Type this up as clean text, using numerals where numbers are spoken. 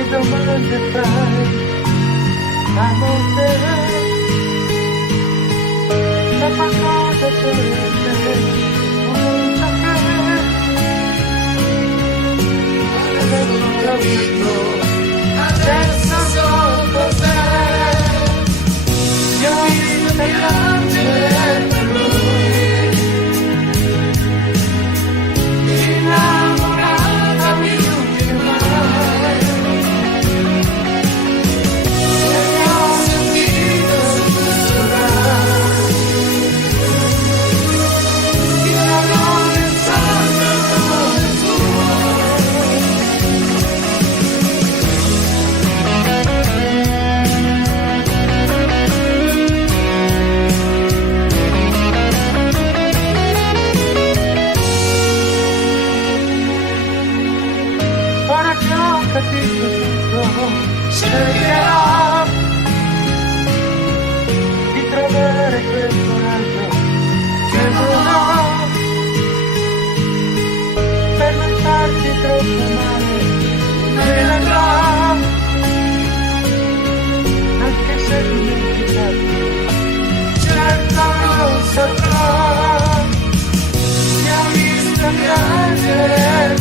che domande fai a molte, se qualcosa c'è in te, comincia che adesso so cos'è. Io ho visto l'angelo per lui, innamorata più che mai, e mi ho sentito sussurrare il amore santo tuo. Ora che ho capito tutto, sceglierò di trovare quel coraggio che non ho, per non farti troppo male, me ne andrò, anche se dimenticarti, certo non saprò. Mi ha visto piangere